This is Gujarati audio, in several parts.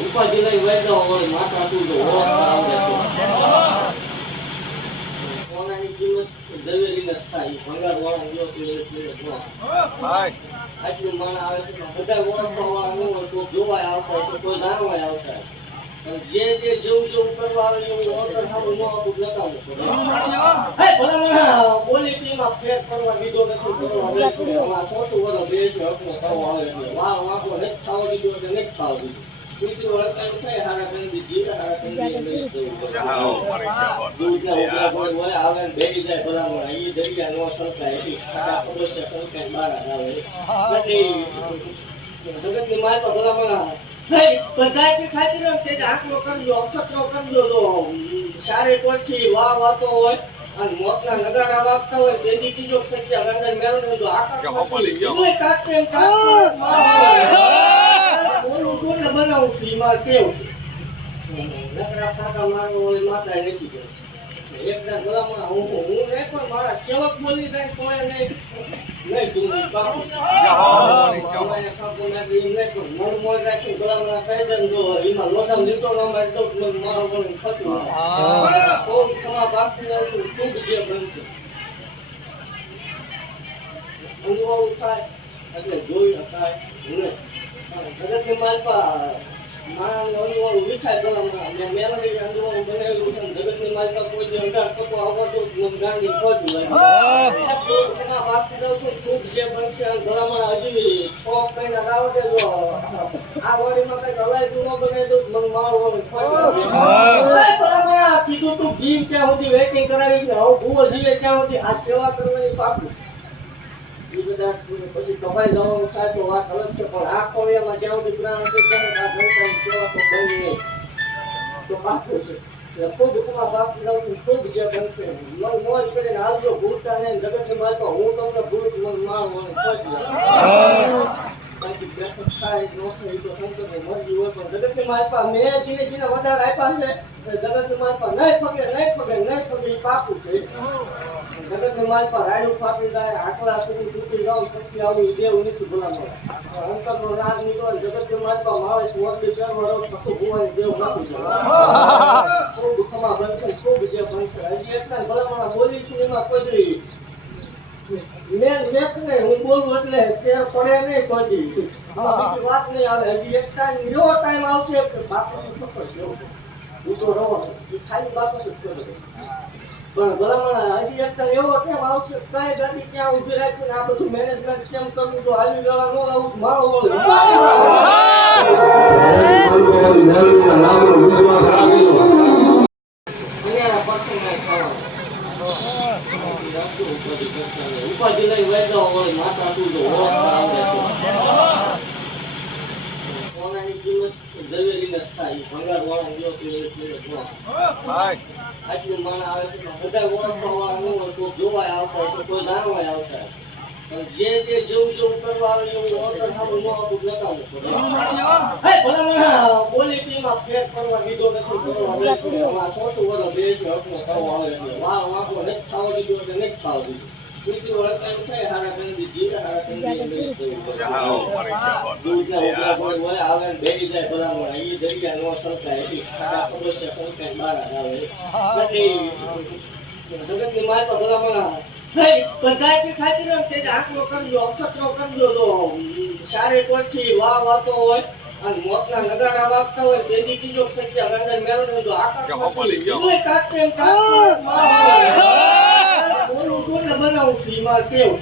ઉપાધિ લઈ વૈદો હોય માતા તું તો ઓળખતા આવડે તો સોનાની કિંમત દવેલી ન થાય ભંગાર વાળા ગયો તો આટલું માણ આવે છે બધા ઓળખવા વાળા ન હોય તો જોવાય આવતા છે કોઈ જાણવાય આવતા જે જેવું કરવા આવે એવું ઓળખ સારું ન આપું લગાવું હે ભલા બોલી ટીમમાં ફેર કરવા દીધો નથી કરવા આવે છે આ ચોથું વર્ષ બે છે હકનો થવો આવે એટલે વાહ વાંકો નથી ખાવા દીધો એટલે નથી ખાવા દીધું બીજી ઓળખાયું થાય હારા કરી જીવ હારા કરી દૂધના હોય આવે ને બેસી જાય ભલા એ જગ્યા નો સરકાય એટલી ખબર છે સરકાય બહાર આવે જગતની માલ તો ભલા નહીં પંચાયતી ખાતી રહ્યો તે આંકડો કરજો અખતરો કરજો તો સારી કોઠી વાહ વાતો હોય અને મોતના નગારા વાગતા હોય તેની બીજો સચ્ચા રંગન મેળવે તો આકાશ કોઈ કાચે બોલું કોને બનાવું છું એમાં કેવું નગરા ફાકા મારવો હોય માતા નથી ગયો એકદમ ભલામણા હું નહીં પણ મારા સેવક બોલી જાય કોઈ નહીં નહીં તું બાપુ એમાં લોટા લીધો મારો બોલી થતું તમારા બાપથી ખૂબ જે બનશે અનુભવ થાય એટલે જોઈ શકાય જગતની માલપા મારા અનુભવ વિખાય ભલામણા મેલડી અનુભવ બનેલું છે જગતની માલપા કોઈ જે અંધાર થતો આવતો ગાંધી ખોજું ખૂબ જે બનશે ભલામણા હજી 6 મહિના રાવ દેજો આ વાડીમાં કઈ હલાય તું ન બનાવી દઉં મને મારો ભલામણા કીધું તું જીવ ક્યાં સુધી વેટિંગ કરાવી છે હવે ભૂવો જીવે ક્યાં સુધી આ સેવા કરવાની પાકું એ બધા પછી કમાઈ જવાનું થાય તો વાત અલગ છે પણ આ કોળિયામાં જ્યાં સુધી પ્રાણ છે ત્યાં આ જનતાની સેવા તો બની નહીં તો પાકું છે ખૂબ તમારા બાપ ખૂબ જે બનશે મન મોજ કરીને આવજો ભૂલતા નહીં જગતની માલ તો હું તમને ભૂલું મન મારું બાકી બેઠક થાય નોકરી તો સંતોષની મરજી હોય પણ જગતની માલ પા મેં જીને વધારે આપ્યા છે જગતની માલ પા નહીં ફગે એ પાકું છે જગતની માલ પા રાયડું ફાટી જાય આટલા સુધી તૂટી જાઉં પછી આવું દેવું નથી બોલાવવા અંતરનો રાગ નીકળો જગતની માલ પા માવે મોરબી ચારવા પછી ભૂવાની દેવ નથી ખૂબ ખમા બનશે ખૂબ જે બનશે હજી એકતા ભલામણા બોલી છું એમાં કોઈ હું બોલું એટલે તેર પડે નહીં કોઈ બીજી વાત નહીં આવે હજી એકતા એવો ટાઈમ આવશે બાપુની સફર જેવો હું તો રહો ખાલી બાપુ જ કરો પણ ભલામણા હજી એકતા એવો ટાઈમ આવશે કઈ ગાડી ક્યાં ઉભી રાખીને આ બધું મેનેજમેન્ટ કેમ કરવું તો હાલી વેળા ન આવું મારો વિશ્વાસ ઉપાધિ લઈ વૈદો હોય માતા તું તો ઓળખતા આવડે સોનાની કિંમત દવેલી ન થાય ભંગાર વાળા ગયો તો આટલું માણ આવે છે બધા ઓળખવા વાળા ન હોય તો જોવાય આવતા છે કોઈ જાણવાય આવતા જે જેવું કરવા આવે એવું ઓળખ સારું ન આપું લગાવું હે ભલા બોલી ટીમમાં ફેર કરવા દીધો નથી કરવા આવે છે આ ચોથું વર્ષ બે છે હકનો થવો આવે એટલે વાહ વાંકો નથી ખાવા દીધો એટલે નથી ખાવા દીધું બીજી ઓળખાયું થાય હારા કરી જીવ હારા કરી દૂધના હોય આવે ને બેસી જાય ભલા એ જગ્યા નો સરકાય એટલી ખબર છે સરકાય બહાર આવે જગતની માલ તો ભલા નહીં પંચાયતી ખાતી રહ્યો તે આંકડો કરજો અખતરો કરજો તો સારી કોઠી વાહ વાતો હોય અને મોતના નગારા વાગતા હોય તેની બીજો સચ્ચા રંગન મેળવે તો આકાશ કોઈ કાચે બોલું કોને બનાવું છું એમાં કેવું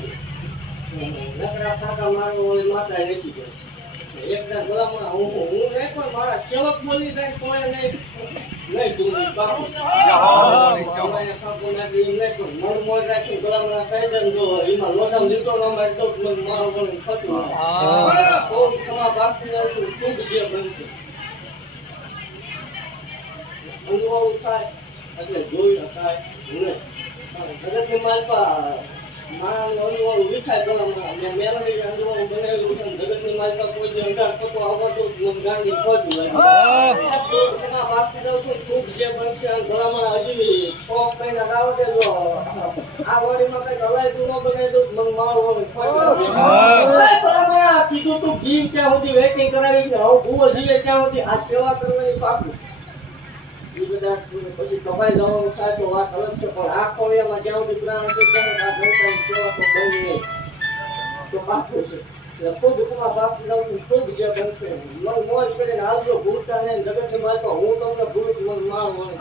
નગરા ફાકા મારવો હોય માતા નથી ગયો એકદમ ભલામણા હું નહીં પણ મારા સેવક બોલી જાય કોઈ નહીં તું બાપુ મન મોજ રાખી ભલામણા કહી દે જો એમાં લોટા લીધો ન મારી દઉં મારો બોલી થતું તમારા બાપથી ખૂબ જે બનશે અનુભવ થાય એટલે જોઈ શકાય નહીં જગતની માલપા મારા અનુભવ વિખાય ભલામણા મેલડી અનુભવ બનેલું છે જગતની માલપા કોઈ જે અંધાર થતો આવતો ગાંધી ખોજું ખૂબ જે બનશે ભલામણા હજી 6 મહિના રાવ દેજો આ વાડીમાં કઈ હલાય તું ન બનાવી દઉં મને મારો કીધું તું જીવ ત્યાં સુધી વેટિંગ કરાવી છે હવે ભૂવો જીવે ત્યાં સુધી આ સેવા કરવાની પાકું એ બધા પછી કપાઈ જવાનું થાય તો વાત અલગ છે પણ આ કોળિયામાં જ્યાં સુધી પ્રાણ છે ત્યાં આ જનતાની સેવા તો બની નહીં તો પાકું છે એટલે ખુદ હુકમા બાકી જાઉં છું ખુદ જે બનશે મોજ કરીને આવજો ભૂલતા નહીં જગતની માલ હું તમને ભૂલું મને મારું મને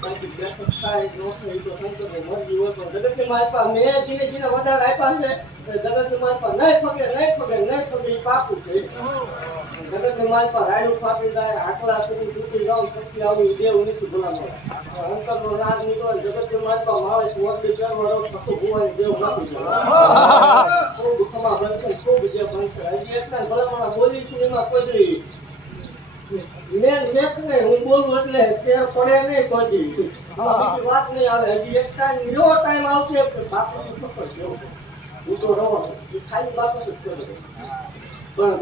બાકી બેઠક થાય ન થાય તો સંતોષની મરજી હોય પણ જગતની માલપા મેં જીને જીને વધારે આપ્યા છે જગતની માલપા નહીં ફગે એ પાકું છે જગતની માલપા રાયડું ફાટી જાય આટલા સુધી તૂટી જાઉં પછી આવું દેવું નથી બોલાવો અંતરનો રાગ નીકળે જગતની માલપા માવે મોરલી પહેરવા રહો કશું ભૂવાની દેવું નથી ખૂબ ખમા બનશે ખૂબ જે બનશે હજી એકના ભલામણા બોલી છું એમાં કોઈ મેં હું બોલું એટલે તે પડે નહીં કોઈ બીજી વાત નહીં આવે હજી એક ટાઈમ એવો ટાઈમ આવશે કે બાપુની ખબર જેવું હું તો રહો ખાલી બાપુ જ પણ